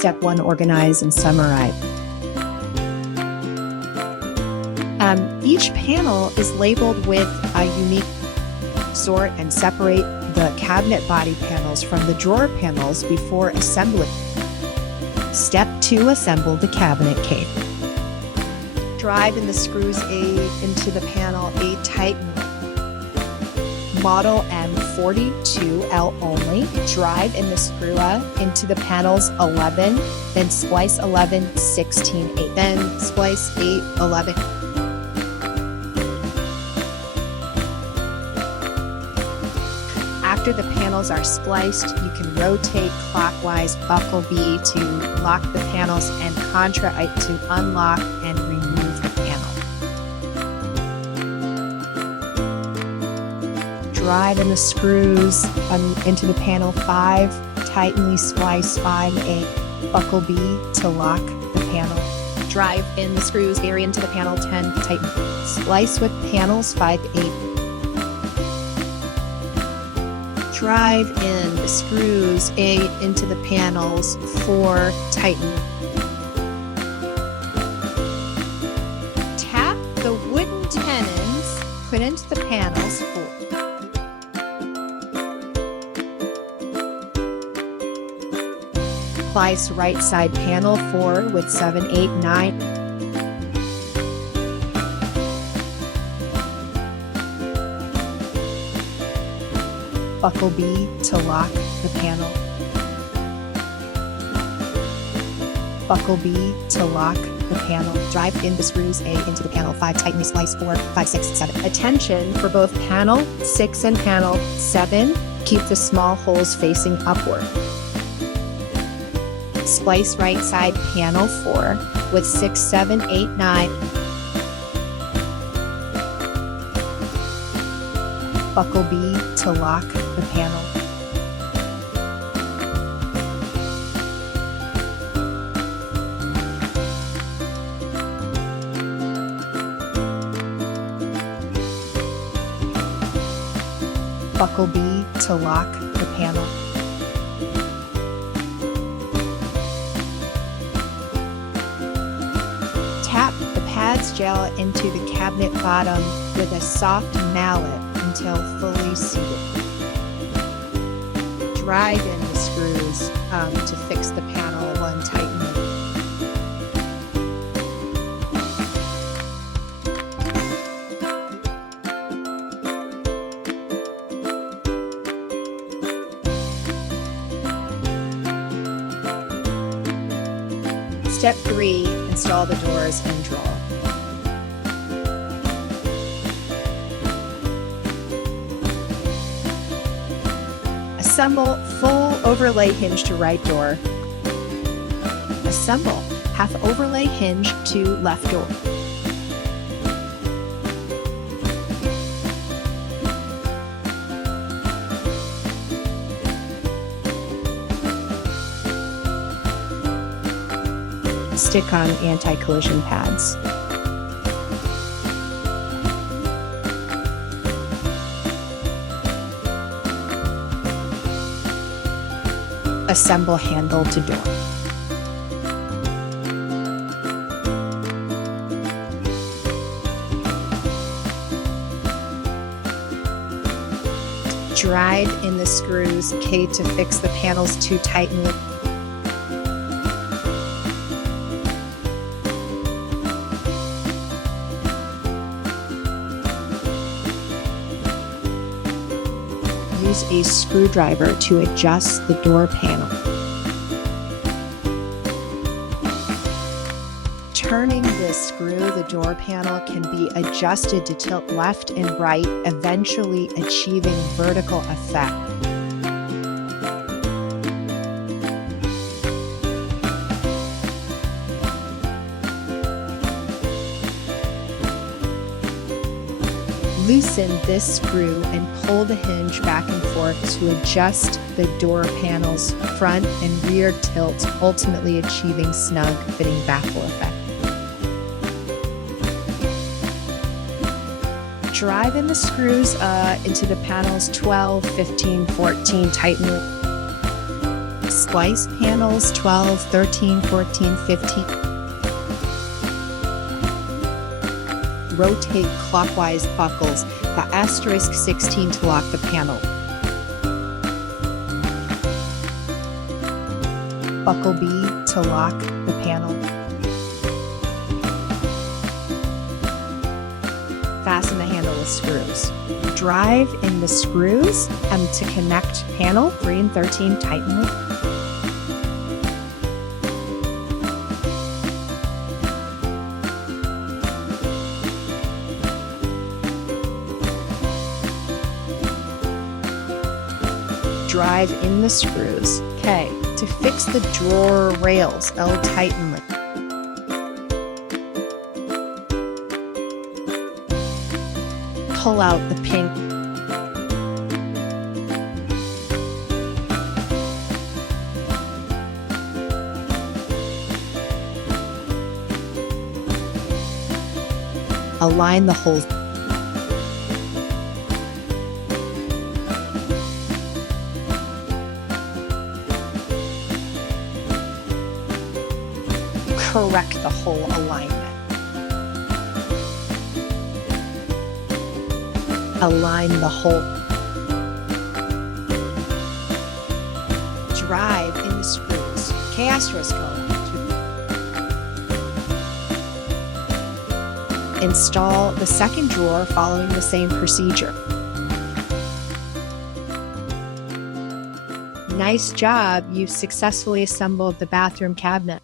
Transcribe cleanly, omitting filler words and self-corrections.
Step 1, organize and summarize. Each panel is labeled with a unique sort and separate the cabinet body panels from the drawer panels before assembling. Step 2, assemble the cabinet case. Drive in the screws A into the panel A, tighten. Model M42-R only. Drive in the screw into the panels 11, then splice 11, 16, 8, then splice 8, 11. After the panels are spliced, you can rotate clockwise buckle B to lock the panels and contra to unlock and remove the panel. Drive in the screws into the panel 5, tightly splice 5, 8, buckle B to lock the panel. Drive in the screws area into the panel 10, tighten. Splice with panels 5, 8. Drive in the screws A into the panels 4, tighten. Tap the wooden tenons, put into the panels 4. Splice right side panel 4 with 7, 8, 9. Buckle B to lock the panel. Buckle B to lock the panel. Drive in the screws A into the panel 5, tightly splice 4, 5, 6, 7. Attention for both panel 6 and panel 7. Keep the small holes facing upward. Splice right side panel 4 with 6, 7, 8, 9. Buckle B to lock the panel. Buckle B to lock the panel. Tap the pads gel into the cabinet bottom with a soft mallet until fully seated. Drive in the screws to fix the panel when tightening. Step 3, install the doors and drawer. Assemble full overlay hinge to right door. Assemble half overlay hinge to left door. Stick on anti-collision pads. Assemble handle to door. Drive in the screws K to fix the panels to tighten. Use a screwdriver to adjust the door panel. Turning this screw, the door panel can be adjusted to tilt left and right, eventually achieving vertical effect. Loosen this screw and pull the hinge back and forth to adjust the door panel's front and rear tilt, ultimately achieving snug fitting baffle effect. Drive in the screws into the panels 12, 15, 14, tighten. Splice panels 12, 13, 14, 15. Rotate clockwise buckles the *16 to lock the panel. Buckle B to lock the panel. Fasten the handle with screws. Drive in the screws and to connect panel 3 and 13 tighten with. Drive in the screws. Okay, to fix the drawer rails, L tighten with. Pull out the pin. Align the holes. Correct the hole alignment. Align the hole. Drive in the screws. K***. Install the second drawer following the same procedure. Nice job, you've successfully assembled the bathroom cabinet.